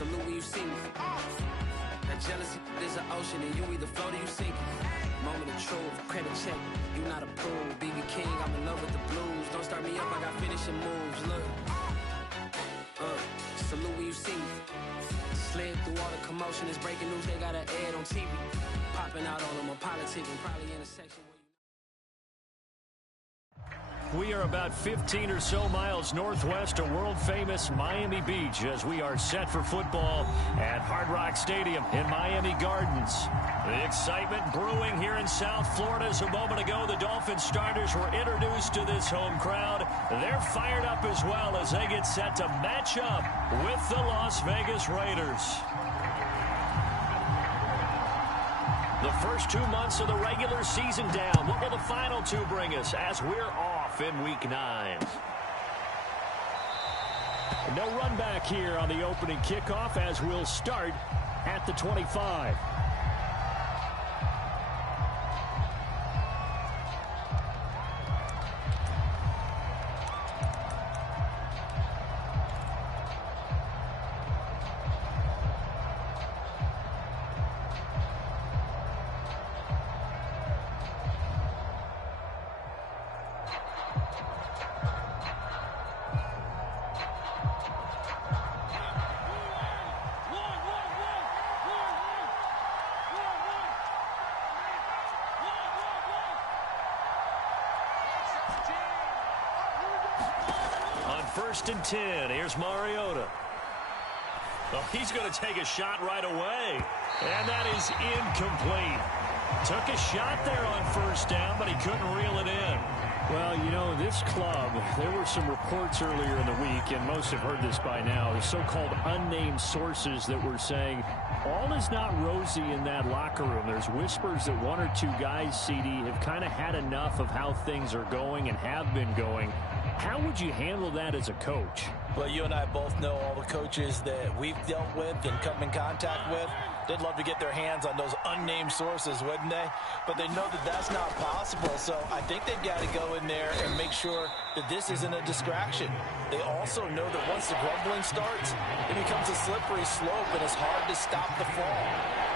salute when you see me. That jealousy is an ocean, and you either float or you sink. Moment of truth, credit check, you not approved. BB King, I'm in love with the blues. Don't start me up, I got finishing moves. Look, salute when you see me. Slid through all the commotion, it's breaking news, they got an ad on TV. Popping out on them, I'm politicking, probably in a section where We are about 15 or so miles northwest of world-famous Miami Beach as we are set for football at Hard Rock Stadium in Miami Gardens. The excitement brewing here in South Florida. As a moment ago, the Dolphins starters were introduced to this home crowd. They're fired up as well as they get set to match up with the Las Vegas Raiders. The first 2 months of the regular season down. What will the final two bring us as we're off in Week 9? No run back here on the opening kickoff as we'll start at the 25. First and 10. Here's Mariota. Well, he's going to take a shot right away. And that is incomplete. Took a shot there on first down, but he couldn't reel it in. Well, you know, this club, there were some reports earlier in the week, and most have heard this by now, the so-called unnamed sources that were saying all is not rosy in that locker room. There's whispers that one or two guys, CD, have kind of had enough of how things are going and have been going. How would you handle that as a coach? Well, you and I both know all the coaches that we've dealt with and come in contact with. They'd love to get their hands on those unnamed sources, wouldn't they? But they know that that's not possible, so I think they've got to go in there and make sure that this isn't a distraction. They also know that once the grumbling starts, it becomes a slippery slope, and it's hard to stop the fall.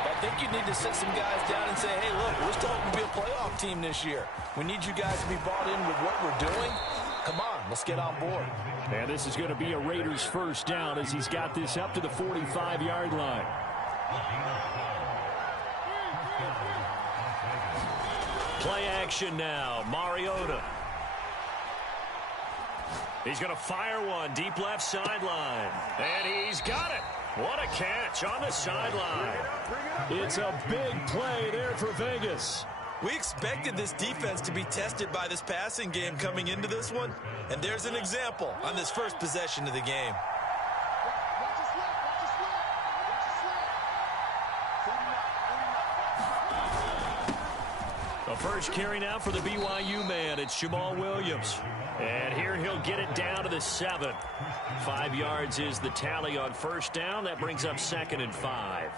But I think you need to sit some guys down and say, hey, look, we're still hoping to be a playoff team this year. We need you guys to be bought in with what we're doing. Come on, let's get on board. And this is going to be a Raiders first down as he's got this up to the 45-yard line. Play action now. Mariota. He's going to fire one deep left sideline. And he's got it. What a catch on the sideline. It's a big play there for Vegas. We expected this defense to be tested by this passing game coming into this one, and there's an example on this first possession of the game. The first carry now for the BYU man. It's Jamal Williams. And here he'll get it down to the 7. 5 yards is the tally on first down. That brings up 2nd and 5.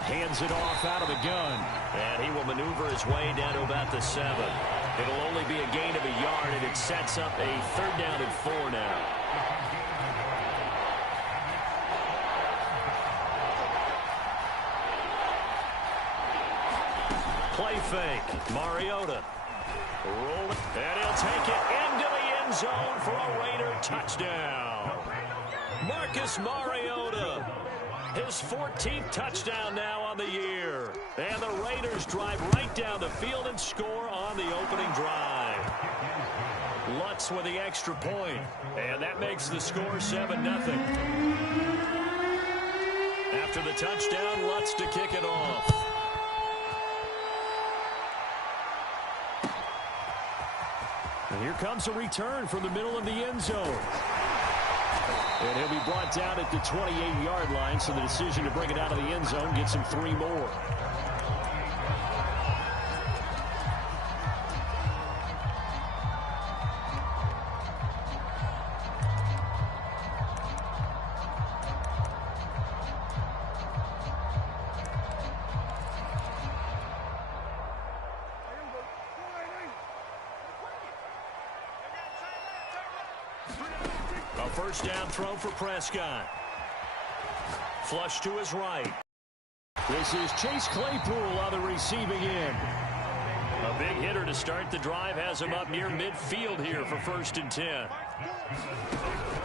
Hands it off out of the gun. And he will maneuver his way down to about the 7. It'll only be a gain of a yard, and it sets up a 3rd down and 4 now. Play fake. Mariota. Roll it. And he'll take it into the end zone for a Raider touchdown. Marcus Mariota. His 14th touchdown now on the year. And the Raiders drive right down the field and score on the opening drive. Lutz with the extra point. And that makes the score 7-0. After the touchdown, Lutz to kick it off. And here comes a return from the middle of the end zone. And he'll be brought down at the 28-yard line, so the decision to bring it out of the end zone gets him 3 more. A first down throw for Prescott. Flush to his right. This is Chase Claypool on the receiving end. A big hitter to start the drive has him up near midfield here for 1st and 10.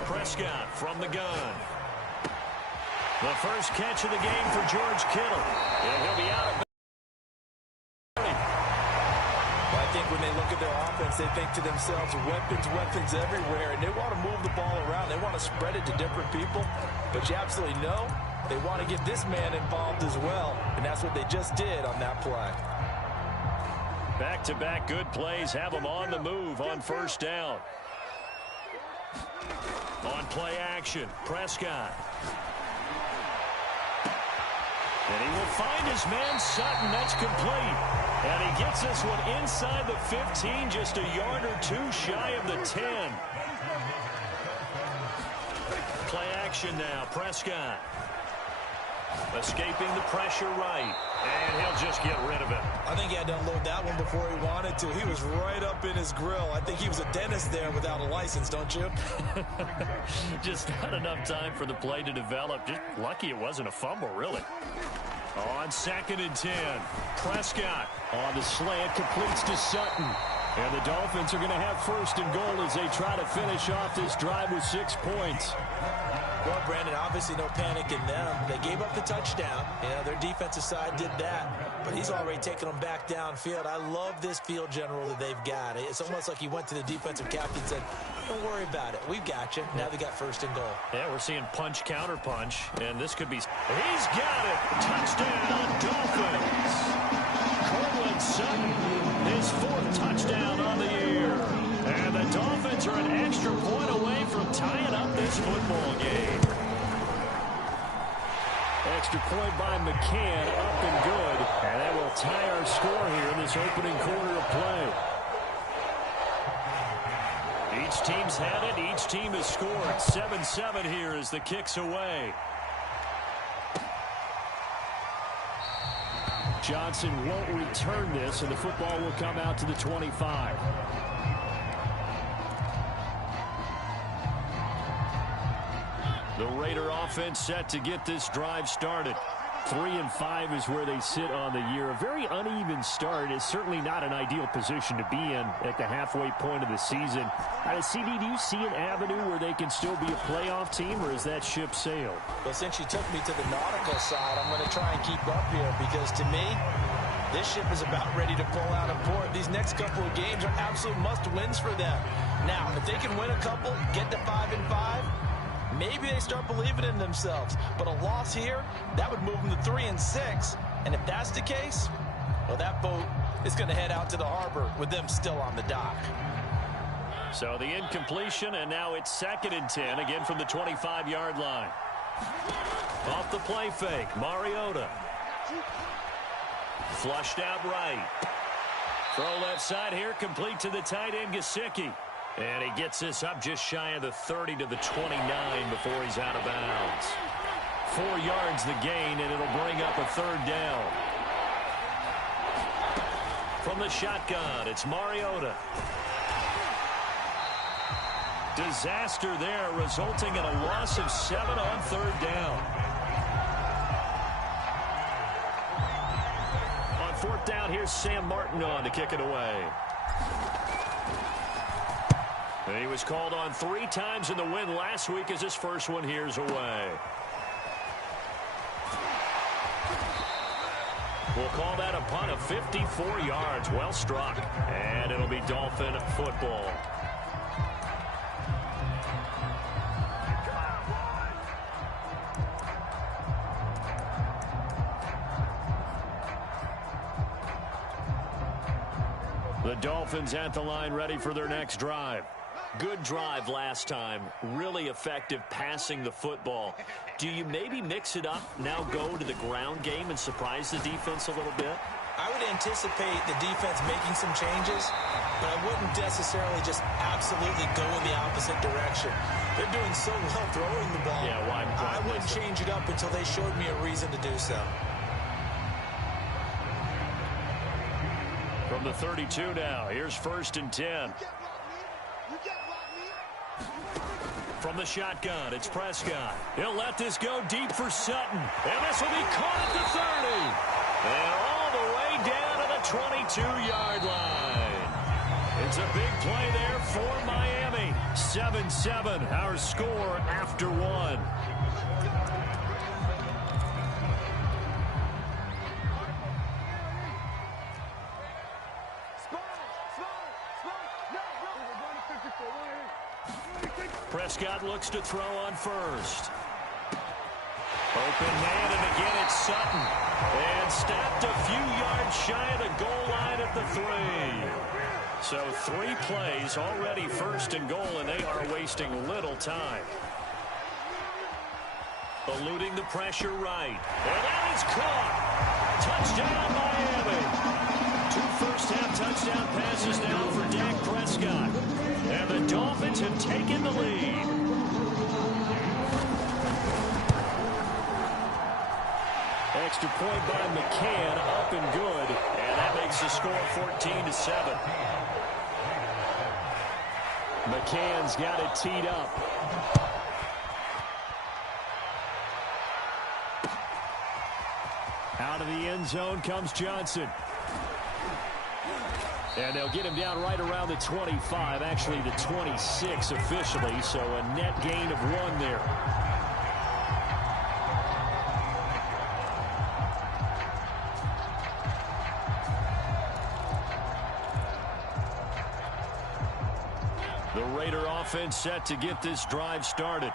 Prescott from the gun. The first catch of the game for George Kittle. And he'll be out of I think when they look at their offense, they think to themselves, weapons everywhere, and they want to move the ball around. They want to spread it to different people, but you absolutely know they want to get this man involved as well, and that's what they just did on that play. Back-to-back good plays have them on the move on first down. On play action, Prescott. And he will find his man Sutton. That's complete. And he gets this one inside the 15, just a yard or two shy of the 10. Play action now, Prescott. Escaping the pressure right. And he'll just get rid of it. I think he had to unload that one before he wanted to. He was right up in his grill. I think he was a dentist there without a license, don't you? Just not enough time for the play to develop. Just lucky it wasn't a fumble, really. On 2nd and 10, Prescott on the slant, completes to Sutton. And the Dolphins are going to have 1st and goal as they try to finish off this drive with 6 points. Well, Brandon, obviously no panic in them. They gave up the touchdown. Yeah, their defensive side did that. But he's already taken them back downfield. I love this field general that they've got. It's almost like he went to the defensive captain and said, don't worry about it. We've got you. Now they got 1st and goal. Yeah, we're seeing punch, counter punch. And this could be... He's got it. Touchdown, Dolphins. Cortland Sutton, his 4th touchdown on the year. And the Dolphins are an extra point away from tying up this football game. Extra point by McCann, up and good. And that will tie our score here in this opening quarter of play. Each team's had it. Each team has scored. 7-7 here as the kick's away. Johnson won't return this, and the football will come out to the 25. The Raider offense set to get this drive started. 3-5 is where they sit on the year. A very uneven start is certainly not an ideal position to be in at the halfway point of the season. CD, do you see an avenue where they can still be a playoff team, or is that ship sailed? Well, since you took me to the nautical side, I'm going to try and keep up here because, to me, this ship is about ready to pull out of port. These next couple of games are absolute must-wins for them. Now, if they can win a couple, get to 5-5, maybe they start believing in themselves. But a loss here, that would move them to 3-6. And if that's the case, well, that boat is going to head out to the harbor with them still on the dock. So the incompletion, and now it's 2nd and 10, again from the 25-yard line. Off the play fake, Mariota. Flushed out right. Throw left side here, complete to the tight end, Gesicki. And he gets this up just shy of the 30 to the 29 before he's out of bounds. 4 yards the gain, and it'll bring up a 3rd down. From the shotgun, it's Mariota. Disaster there, resulting in a loss of 7 on 3rd down. On 4th down, here's Sam Martin on to kick it away. And he was called on 3 times in the win last week as his first one here's away. We'll call that a punt of 54 yards. Well struck. And it'll be Dolphin football. The Dolphins at the line ready for their next drive. Good drive last time. Really effective passing the football. Do you maybe mix it up, now go to the ground game and surprise the defense a little bit? I would anticipate the defense making some changes, but I wouldn't necessarily just absolutely go in the opposite direction. They're doing so well throwing the ball. Yeah, why I wouldn't change it up until they showed me a reason to do so. From the 32 now, here's 1st and 10. From the shotgun, it's Prescott. He'll let this go deep for Sutton. And this will be caught at the 30. And all the way down to the 22-yard line. It's a big play there for Miami. 7-7, our score after one. Prescott looks to throw on first. Open man, and again it's Sutton. And stopped a few yards shy of the goal line at the 3. So 3 plays already first and goal, and they are wasting little time. Eluding the pressure right. And that is caught. Touchdown, Miami. 2 first-half touchdown passes now for Dak Prescott. And the Dolphins have taken the lead. Extra point by McCann, up and good. And that makes the score 14-7. McCann's got it teed up. Out of the end zone comes Johnson. And they'll get him down right around the 25, actually the 26 officially, so a net gain of 1 there. The Raider offense set to get this drive started.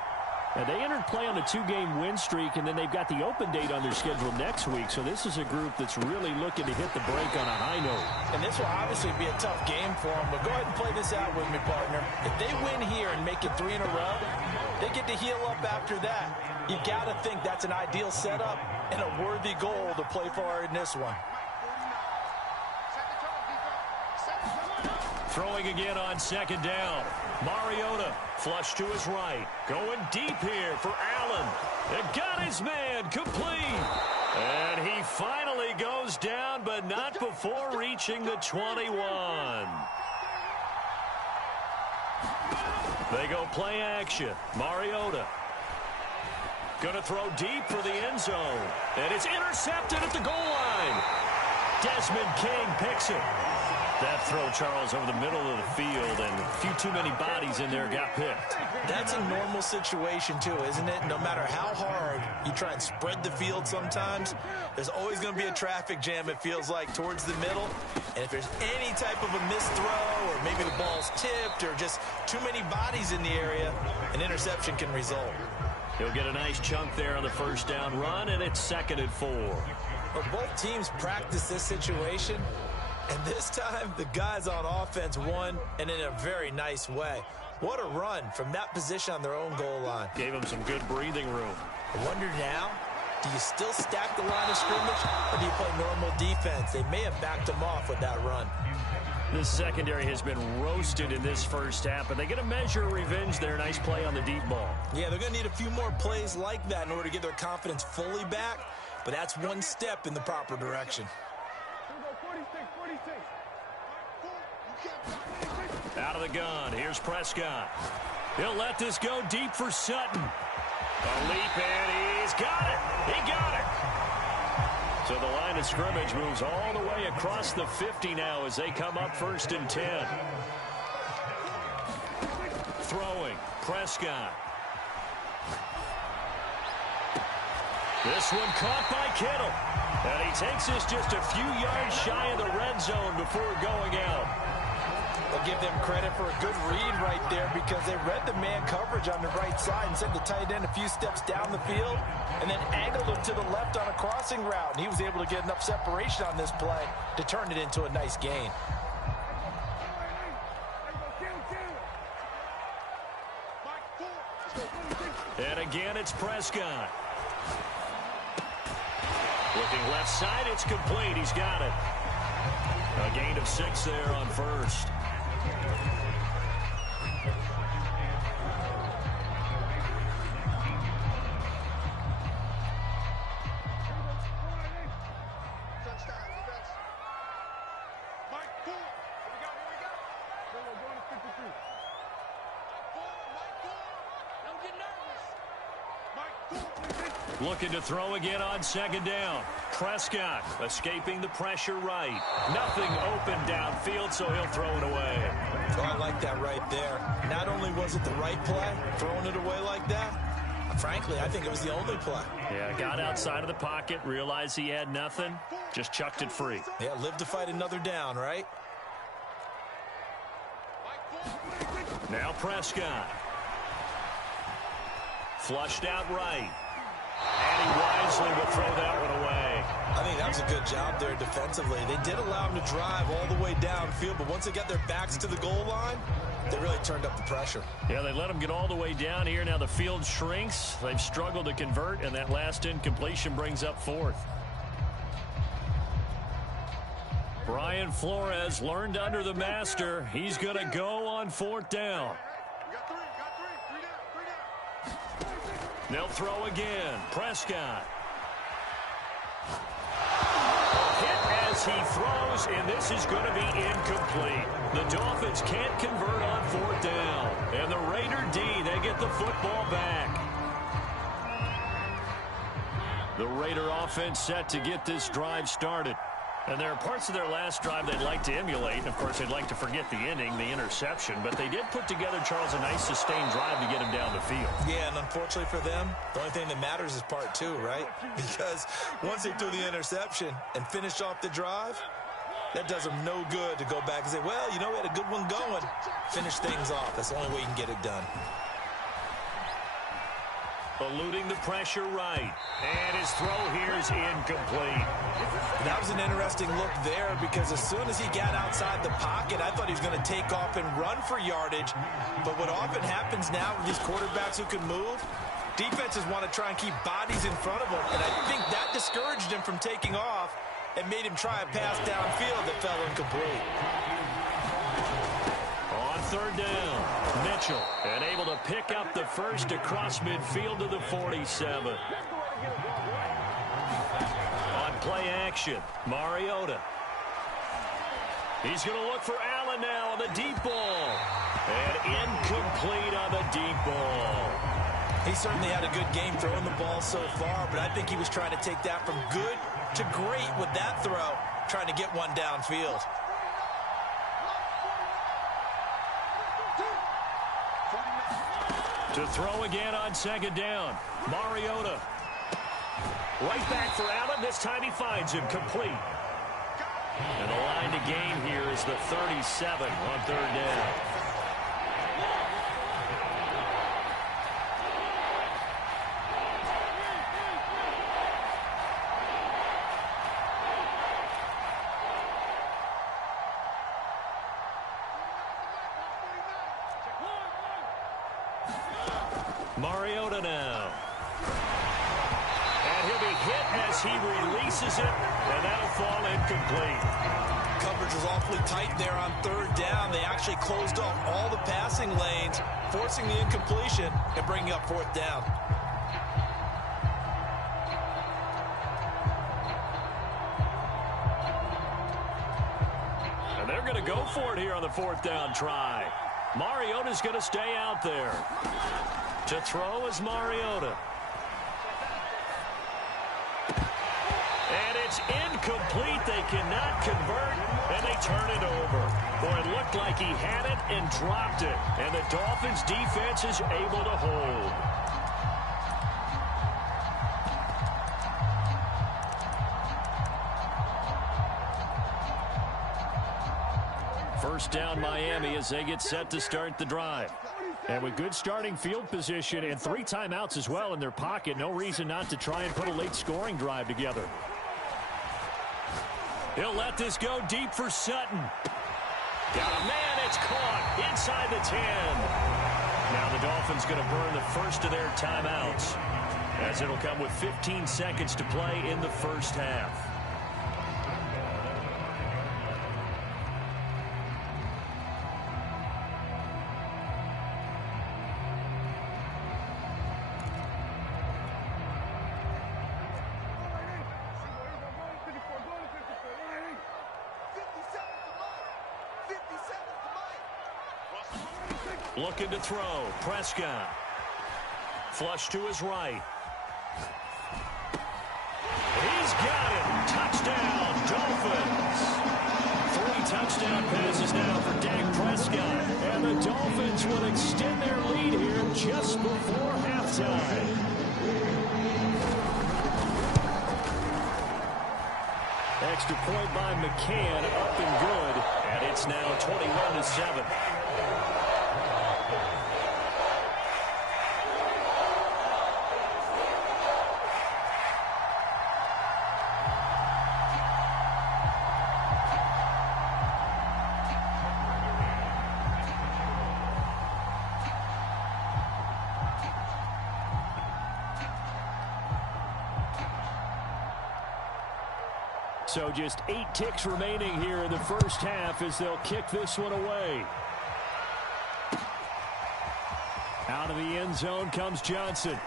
And they entered play on a 2-game win streak, and then they've got the open date on their schedule next week. So this is a group that's really looking to hit the break on a high note. And this will obviously be a tough game for them, but go ahead and play this out with me, partner. If they win here and make it 3 in a row, they get to heal up after that. You got to think that's an ideal setup and a worthy goal to play for in this one. Throwing again on second down. Mariota flush to his right. Going deep here for Allen. It got his man complete. And he finally goes down, but not before reaching the 21. They go play action. Mariota going to throw deep for the end zone. And it's intercepted at the goal line. Desmond King picks it. That throw, Charles, over the middle of the field, and a few too many bodies in there got picked. That's a normal situation, too, isn't it? No matter how hard you try and spread the field sometimes, there's always going to be a traffic jam, it feels like, towards the middle. And if there's any type of a missed throw, or maybe the ball's tipped, or just too many bodies in the area, an interception can result. He'll get a nice chunk there on the first down run, and it's 2nd and 4. Well, both teams practice this situation. And this time, the guys on offense won, and in a very nice way. What a run from that position on their own goal line. Gave them some good breathing room. I wonder now, do you still stack the line of scrimmage, or do you play normal defense? They may have backed them off with that run. The secondary has been roasted in this first half, but they get a measure of revenge there. Nice play on the deep ball. Yeah, they're going to need a few more plays like that in order to get their confidence fully back, but that's one step in the proper direction. Out of the gun, here's Prescott. He'll let this go deep for Sutton. A leap, and he's got it. He got it. So the line of scrimmage moves all the way across the 50 now as they come up 1st and 10. Throwing, Prescott. This one caught by Kittle. And he takes this just a few yards shy of the red zone before going out. I'll give them credit for a good read right there because they read the man coverage on the right side and sent the tight end a few steps down the field and then angled him to the left on a crossing route. And he was able to get enough separation on this play to turn it into a nice gain. And again, it's Prescott. Looking left side, it's complete. He's got it. A gain of 6 there on first. Looking to throw again on second down. Prescott escaping the pressure right. Nothing open downfield, so he'll throw it away. Oh, I like that right there. Not only was it the right play, throwing it away like that, frankly, I think it was the only play. Yeah, got outside of the pocket, realized he had nothing, just chucked it free. Yeah, live to fight another down, right? Now Prescott. Flushed out right. And he wisely will throw that one away. I think that was a good job there defensively. They did allow him to drive all the way downfield, but once they got their backs to the goal line, they really turned up the pressure. Yeah, they let him get all the way down here. Now the field shrinks. They've struggled to convert, and that last incompletion brings up fourth. Brian Flores learned under the master. He's going to go on fourth down. They'll throw again. Prescott. Hit as he throws, and this is going to be incomplete. The Dolphins can't convert on fourth down. And the Raider D, they get the football back. The Raider offense set to get this drive started. And there are parts of their last drive they'd like to emulate. Of course, they'd like to forget the ending, the interception. But they did put together, Charles, a nice sustained drive to get him down the field. Yeah, and unfortunately for them, the only thing that matters is part two, right? Because once they threw the interception and finished off the drive, that does them no good to go back and say, well, you know, we had a good one going. Finish things off. That's the only way you can get it done. Eluding the pressure right. And his throw here is incomplete. That was an interesting look there because as soon as he got outside the pocket, I thought he was going to take off and run for yardage. But what often happens now with these quarterbacks who can move, defenses want to try and keep bodies in front of them. And I think that discouraged him from taking off and made him try a pass downfield that fell incomplete. On third down, Mitchell, and able to pick up the first across midfield to the 47. On play action, Mariota. He's going to look for Allen now on the deep ball. And incomplete on the deep ball. He certainly had a good game throwing the ball so far, but I think he was trying to take that from good to great with that throw, trying to get one downfield. To throw again on second down, Mariota. Right back for Allen. This time he finds him complete. And the line to gain here is the 37 on third down. Mariota now. And he'll be hit as he releases it, and that'll fall incomplete. Coverage was awfully tight there on third down. They actually closed off all the passing lanes, forcing the incompletion and bringing up fourth down. And they're going to go for it here on the fourth down try. Mariota's going to stay out there. To throw is Mariota. And it's incomplete. They cannot convert, and they turn it over. Boy, it looked like he had it and dropped it. And the Dolphins' defense is able to hold. First down, Miami, as they get set to start the drive. And with good starting field position and 3 timeouts as well in their pocket, no reason not to try and put a late scoring drive together. He'll let this go deep for Sutton. Got a man, it's caught inside the 10. Now the Dolphins going to burn the first of their timeouts, as it'll come with 15 seconds to play in the first half. Looking to throw. Prescott. Flush to his right. He's got it. Touchdown, Dolphins. 3 touchdown passes now for Dak Prescott. And the Dolphins will extend their lead here just before halftime. Extra point by McCann, up and good. And it's now 21-7. So just 8 ticks remaining here in the first half as they'll kick this one away. Out of the end zone comes Johnson.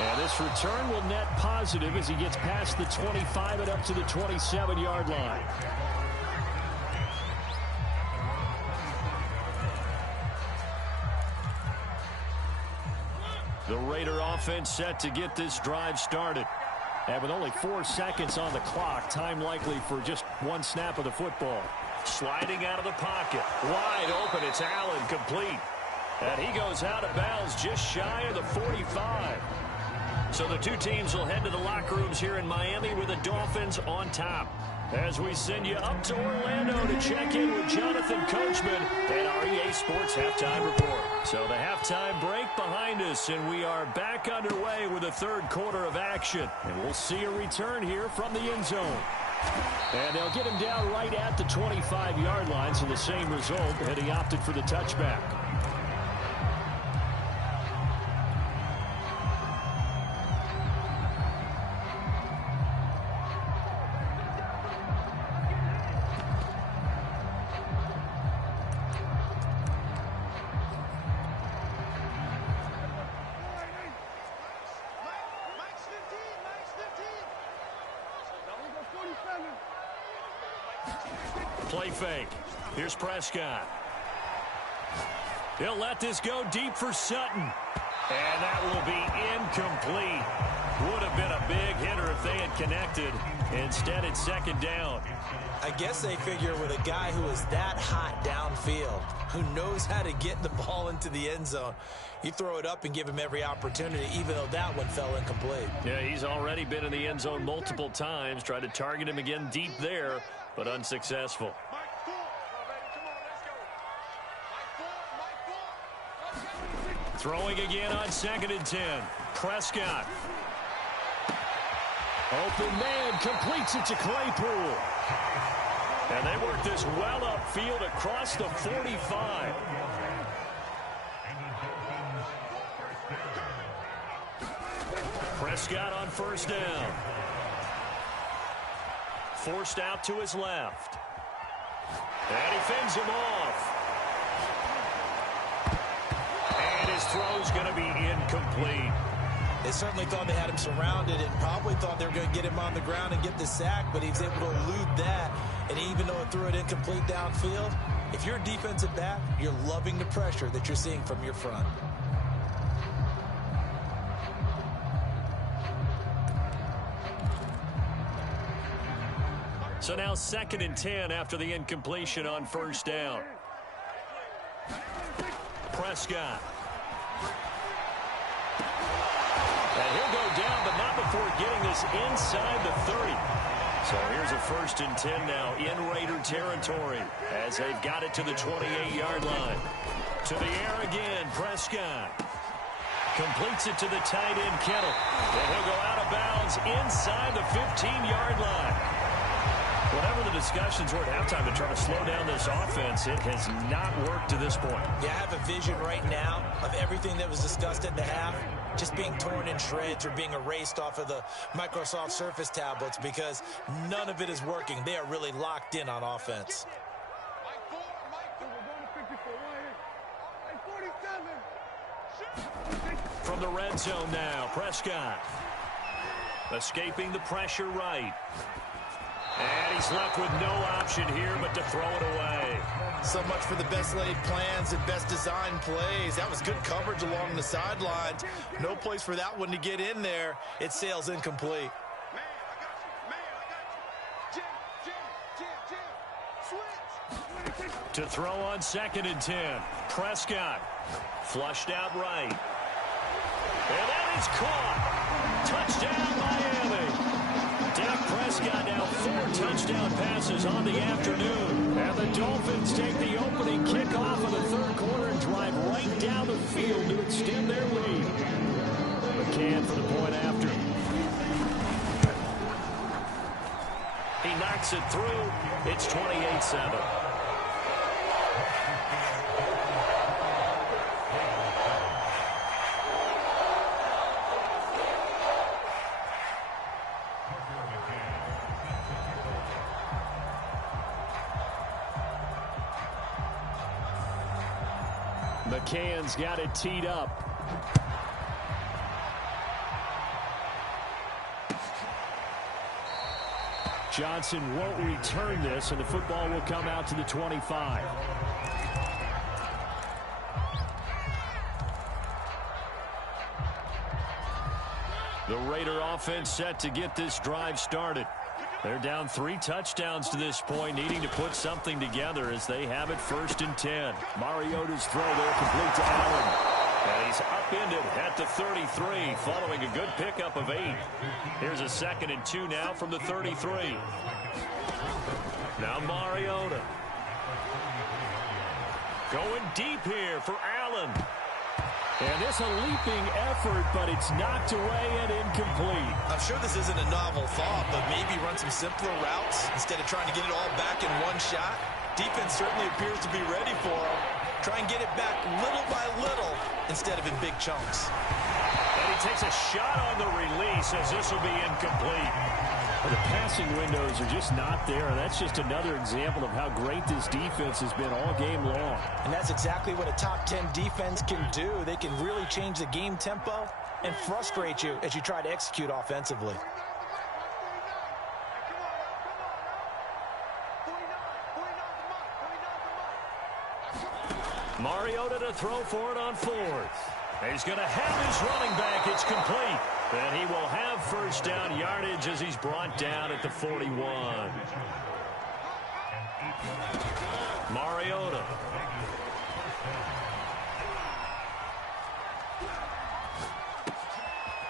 And this return will net positive as he gets past the 25 and up to the 27-yard line. The Raider offense set to get this drive started. And with only 4 seconds on the clock, time likely for just 1 snap of the football. Sliding out of the pocket. Wide open. It's Allen, complete. And he goes out of bounds just shy of the 45. So the 2 teams will head to the locker rooms here in Miami with the Dolphins on top. As we send you up to Orlando to check in with Jonathan Coachman and our EA Sports Halftime Report. So the halftime break behind us, and we are back underway with the 3rd quarter of action. And we'll see a return here from the end zone. And they'll get him down right at the 25-yard line, so the same result, and he opted for the touchback. Play fake. Here's Prescott. He'll let this go deep for Sutton. And that will be incomplete. Would have been a big hitter if they had connected. Instead, it's 2nd down. I guess they figure with a guy who is that hot downfield, who knows how to get the ball into the end zone, you throw it up and give him every opportunity, even though that one fell incomplete. Yeah, he's already been in the end zone multiple times. Tried to target him again deep there, but unsuccessful. Throwing again on 2nd and 10. Prescott. Open man, completes it to Claypool. And they work this well upfield across the 45. Prescott on 1st down. Forced out to his left. And he fends him off. And his throw's going to be incomplete. They certainly thought they had him surrounded and probably thought they were going to get him on the ground and get the sack, but he was able to elude that. And even though it threw it incomplete downfield, if you're a defensive back, you're loving the pressure that you're seeing from your front. So now 2nd and 10 after the incompletion on 1st down. Prescott. And he'll go down, but not before getting this inside the 30. So here's a 1st and 10 now in Raider territory as they've got it to the 28-yard line. To the air again, Prescott. Completes it to the tight end, Kittle. And he'll go out of bounds inside the 15-yard line. Whatever the discussions were at halftime to try to slow down this offense, it has not worked to this point. Yeah, I have a vision right now of everything that was discussed at the half just being torn in shreds or being erased off of the Microsoft Surface tablets because none of it is working. They are really locked in on offense. From the red zone now, Prescott. Escaping the pressure right. And he's left with no option here but to throw it away. So much for the best laid plans and best design plays. That was good coverage along the sidelines. No place for that one to get in there. It sails incomplete. To throw on 2nd and 10. Prescott flushed out right. And that is caught. Touchdown, Miami. Dak Prescott now 4 touchdown passes on the afternoon. And the Dolphins take the opening kickoff of the third quarter and drive right down the field to extend their lead. McCann for the point after. He knocks it through. It's 28-7. McCann's got it teed up. Johnson won't return this, and the football will come out to the 25. The Raider offense set to get this drive started. They're down 3 touchdowns to this point, needing to put something together as they have it 1st and 10. Mariota's throw there complete to Allen. And he's upended at the 33, following a good pickup of 8. Here's a 2nd and 2 now from the 33. Now Mariota. Going deep here for Allen. And it's a leaping effort, but it's knocked away and incomplete. I'm sure this isn't a novel thought, but maybe run some simpler routes instead of trying to get it all back in one shot. Defense certainly appears to be ready for him. Try and get it back little by little instead of in big chunks. And he takes a shot on the release as this will be incomplete. Well, the passing windows are just not there. That's just another example of how great this defense has been all game long. And that's exactly what a top 10 defense can do. They can really change the game tempo and frustrate you as you try to execute offensively. Mariota to throw for it on 4th. He's going to have his running back. It's complete. And he will have 1st down yardage as he's brought down at the 41. Mariota.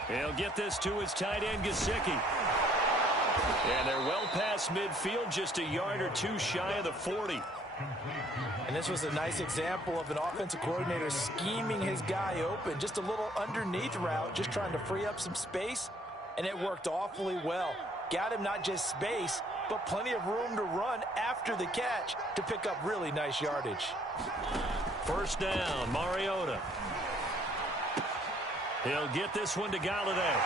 He'll get this to his tight end, Gesicki. And they're well past midfield, just a yard or 2 shy of the 40. And this was a nice example of an offensive coordinator scheming his guy open. Just a little underneath route, just trying to free up some space. And it worked awfully well. Got him not just space, but plenty of room to run after the catch to pick up really nice yardage. 1st down, Mariota. He'll get this one to Galladay.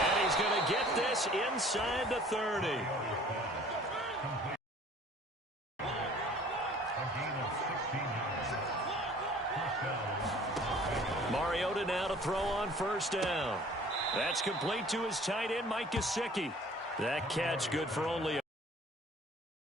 And he's going to get this inside the 30. Mariota now to throw on 1st down. That's complete to his tight end, Mike Gesicki. That catch good for only a...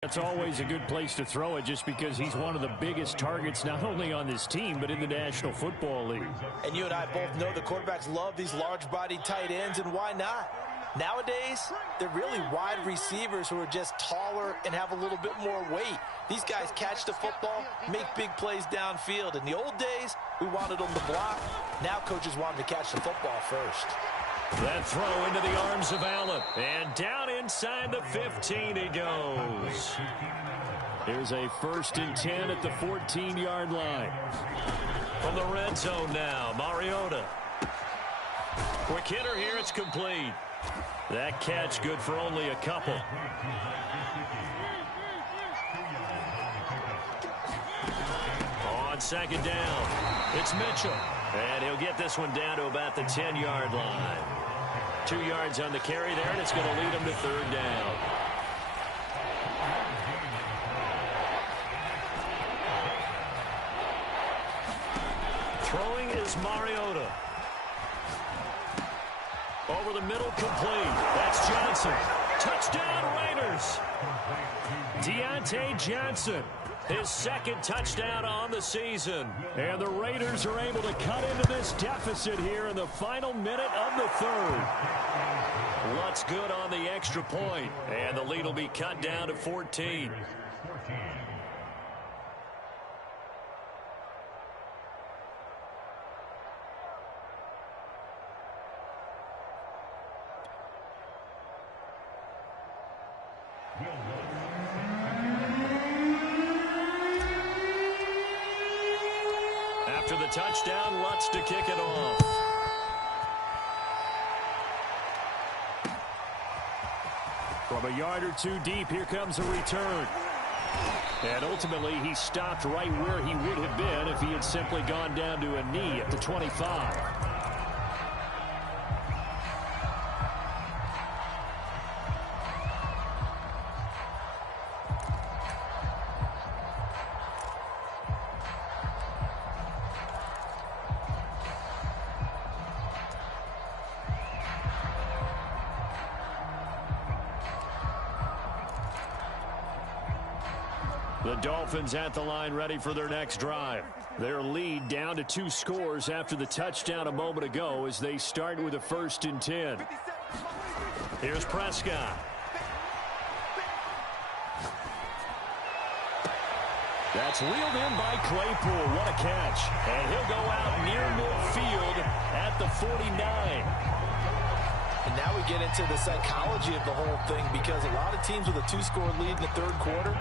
That's always a good place to throw it just because he's one of the biggest targets not only on this team but in the National Football League. And you and I both know the quarterbacks love these large-bodied tight ends, and why not? Nowadays, they're really wide receivers who are just taller and have a little bit more weight. These guys catch the football, make big plays downfield. In the old days, we wanted them to block. Now coaches want them to catch the football first. That throw into the arms of Allen. And down inside the 15 he goes. Here's a 1st and 10 at the 14-yard line. From the red zone now, Mariota. Quick hitter here, it's complete. That catch good for only a couple. On 2nd down, it's Mitchell. And he'll get this one down to about the 10-yard line. 2 yards on the carry there, and it's going to lead him to 3rd down. Throwing is Mariota. Over the middle, complete. That's Johnson. Touchdown, Raiders. Deontay Johnson, his second touchdown on the season. And the Raiders are able to cut into this deficit here in the final minute of the third. What's good on the extra point, and the lead will be cut down to 14. After the touchdown, Lutz to kick it off. From a yard or two deep, here comes a return. And ultimately, he stopped right where he would have been if he had simply gone down to a knee at the 25. The Dolphins at the line ready for their next drive. Their lead down to 2 scores after the touchdown a moment ago as they start with a 1st and 10. Here's Prescott. That's wheeled in by Claypool. What a catch. And he'll go out near midfield at the 49. And now we get into the psychology of the whole thing, because a lot of teams with a 2-score lead in the third quarter,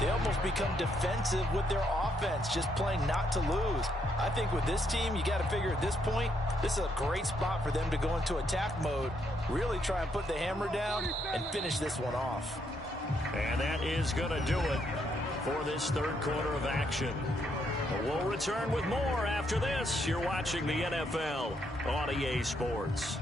they almost become defensive with their offense, just playing not to lose. I think with this team, you got to figure at this point, this is a great spot for them to go into attack mode, really try and put the hammer down and finish this one off. And that is going to do it for this third quarter of action. We'll return with more after this. You're watching the NFL on EA Sports.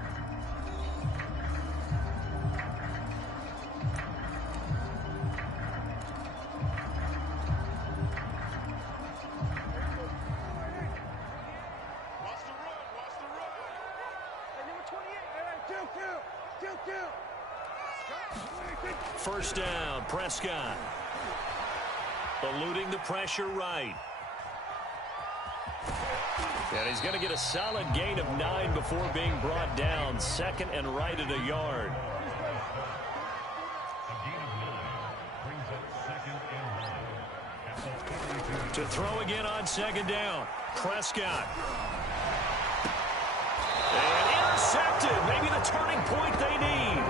First down, Prescott. Eluding the pressure right. And he's going to get a solid gain of 9 before being brought down. 2nd and right at a yard. To throw again on 2nd down. Prescott. And intercepted. Maybe the turning point they need.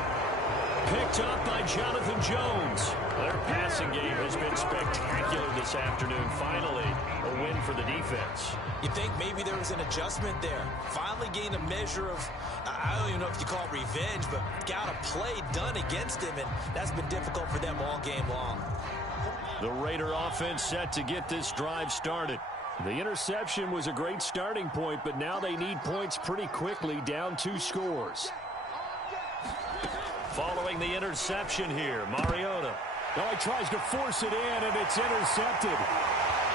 Picked up by Jonathan Jones. Their passing game has been spectacular this afternoon. Finally, a win for the defense. You think maybe there was an adjustment there. Finally gained a measure of, I don't even know if you call it revenge, but got a play done against him, and that's been difficult for them all game long. The Raider offense set to get this drive started. The interception was a great starting point, but now they need points pretty quickly, down 2 scores. Following the interception here, Mariota. Oh, he tries to force it in, and it's intercepted.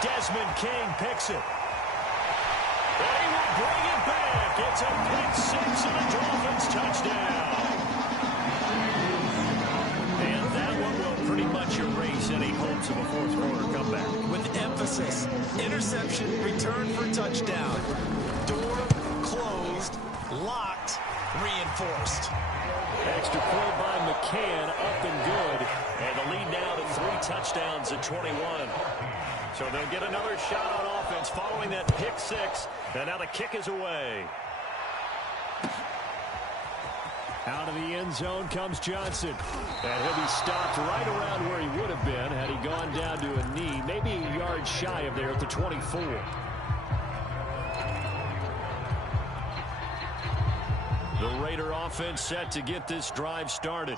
Desmond King picks it. And he will bring it back. It's a pick 6 and a Dolphins touchdown. And that one will pretty much erase any hopes of a fourth quarter comeback. With emphasis, interception, return for touchdown. Door closed, locked, reinforced. Extra point by McCann, up and good. And the lead now to 3 touchdowns at 21. So they'll get another shot on offense following that pick 6. And now the kick is away. Out of the end zone comes Johnson. And he'll be stopped right around where he would have been had he gone down to a knee, maybe a yard shy of there at the 24. The Raider offense set to get this drive started.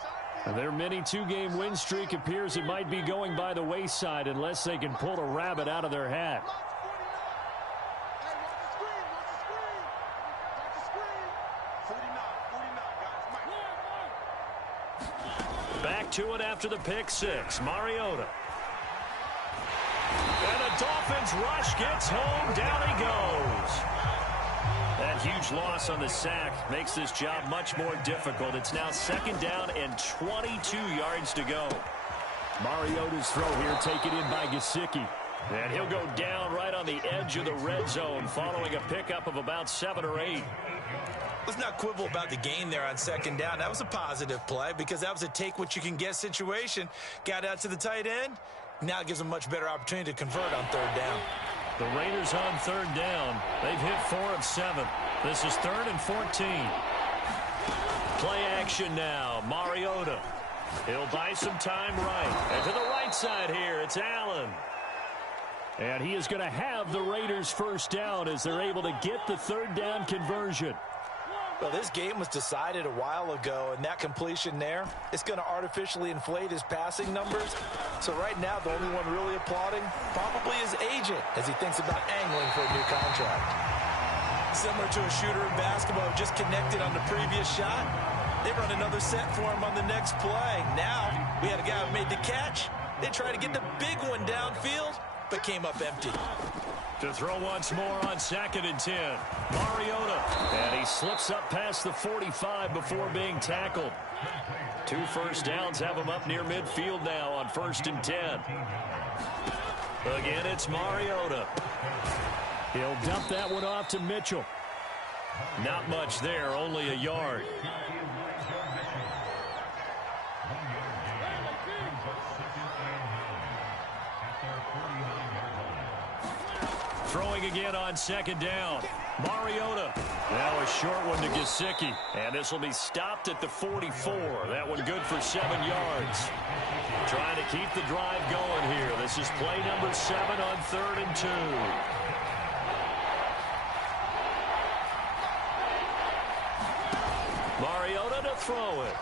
Their mini 2-game win streak appears it might be going by the wayside unless they can pull a rabbit out of their hat. Back to it after the pick 6. Mariota. And the Dolphins rush gets home. Down he goes. That huge loss on the sack makes this job much more difficult. It's now 2nd down and 22 yards to go. Mariota's throw here taken in by Gesicki. And he'll go down right on the edge of the red zone following a pickup of about 7 or 8. Let's not quibble about the gain there on 2nd down. That was a positive play because that was a take-what-you-can-get situation. Got out to the tight end. Now it gives them a much better opportunity to convert on 3rd down. The Raiders on 3rd down. They've hit 4 of 7. This is 3rd and 14. Play action now. Mariota. He'll buy some time right. And to the right side here, it's Allen. And he is going to have the Raiders 1st down as they're able to get the 3rd down conversion. Well, this game was decided a while ago, and that completion there, it's going to artificially inflate his passing numbers. So right now, the only one really applauding probably his agent as he thinks about angling for a new contract. Similar to a shooter in basketball who just connected on the previous shot. They run another set for him on the next play. Now, we had a guy who made the catch. They tried to get the big one downfield, but came up empty. To throw once more on 2nd and 10. Mariota. And he slips up past the 45 before being tackled. 2 1st downs have him up near midfield now on 1st and 10. Again, it's Mariota. He'll dump that one off to Mitchell. Not much there, only a yard. Throwing again on 2nd down. Mariota. Now a short one to Gesicki. And this will be stopped at the 44. That one good for 7 yards. Trying to keep the drive going here. This is play number 7 on 3rd and 2. Mariota to throw it.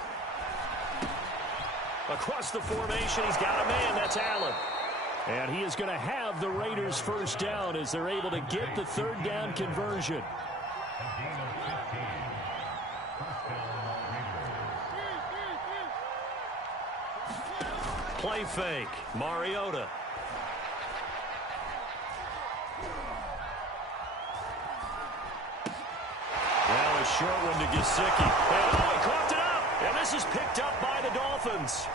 Across the formation, he's got a man. That's Allen. And he is going to have the Raiders 1st down as they're able to get the 3rd down conversion. Play fake. Mariota. Now a short one to Gesicki. And he caught it up. And this is picked up by the Dolphins.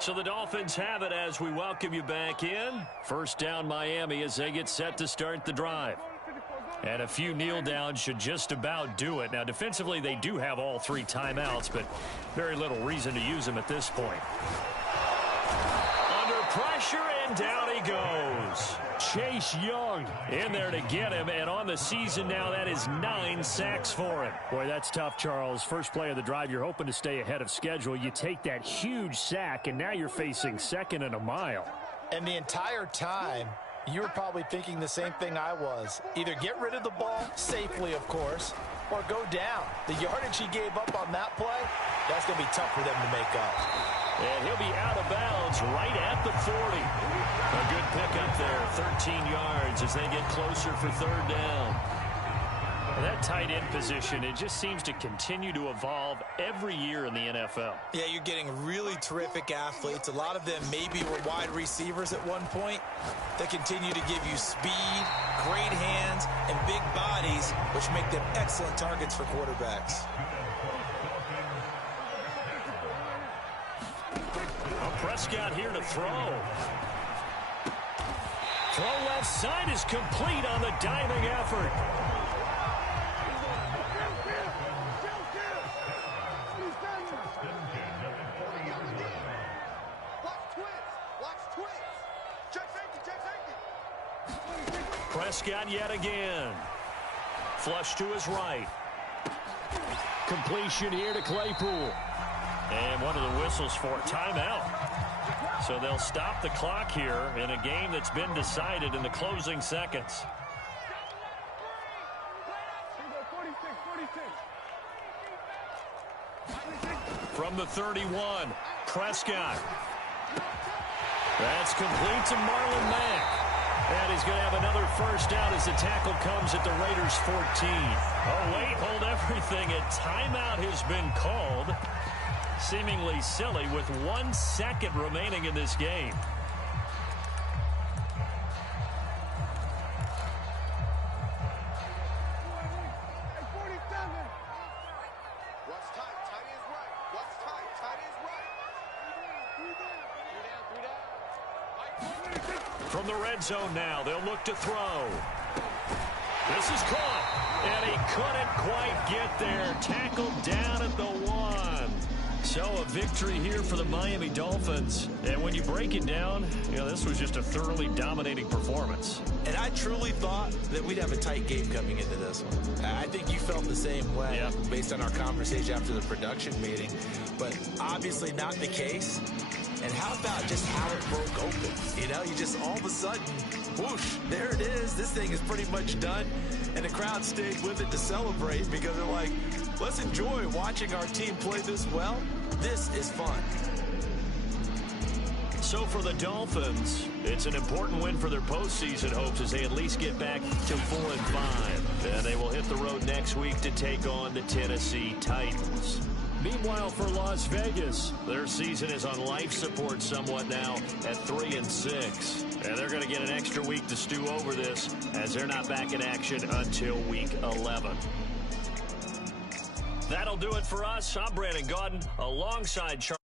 So the Dolphins have it as we welcome you back in. 1st down Miami as they get set to start the drive. And a few kneel downs should just about do it. Now defensively they do have all 3 timeouts, but very little reason to use them at this point. Under pressure and down he goes. Chase Young in there to get him, and on the season now that is 9 sacks for him. Boy, that's tough, Charles. First play of the drive, you're hoping to stay ahead of schedule. You take that huge sack, and now you're facing 2nd and a mile. And the entire time, you were probably thinking the same thing I was. Either get rid of the ball, safely of course, or go down. The yardage he gave up on that play, that's going to be tough for them to make up. And he'll be out of bounds right at the 40. A good pickup there, 13 yards as they get closer for 3rd down. Well, that tight end position, it just seems to continue to evolve every year in the NFL. Yeah, you're getting really terrific athletes. A lot of them maybe were wide receivers at one point. They continue to give you speed, great hands, and big bodies, which make them excellent targets for quarterbacks. Prescott here to throw. Throw left side is complete on the diving effort. Prescott yet again. Flush to his right. Completion here to Claypool. And one of the whistles for timeout. So they'll stop the clock here in a game that's been decided in the closing seconds. From the 31, Prescott. That's complete to Marlon Mack. And he's going to have another first down as the tackle comes at the Raiders' 14. Oh, wait, hold everything. A timeout has been called. Seemingly silly with 1 second remaining in this game. From the red zone now, they'll look to throw. This is caught, and he couldn't quite get there. Tackled down at the 1. So a victory here for the Miami Dolphins. And when you break it down, you know, this was just a thoroughly dominating performance. And I truly thought that we'd have a tight game coming into this one. I think you felt the same way based on our conversation after the production meeting. But obviously not the case. And how about just how it broke open? You know, you just all of a sudden, whoosh, there it is. This thing is pretty much done. And the crowd stayed with it to celebrate because they're like, let's enjoy watching our team play this well. This is fun. So for the Dolphins, it's an important win for their postseason hopes as they at least get back to 4-5. And they will hit the road next week to take on the Tennessee Titans. Meanwhile, for Las Vegas, their season is on life support somewhat now at 3-6. And they're going to get an extra week to stew over this as they're not back in action until week 11. That'll do it for us. I'm Brandon Gaudin alongside Charlie.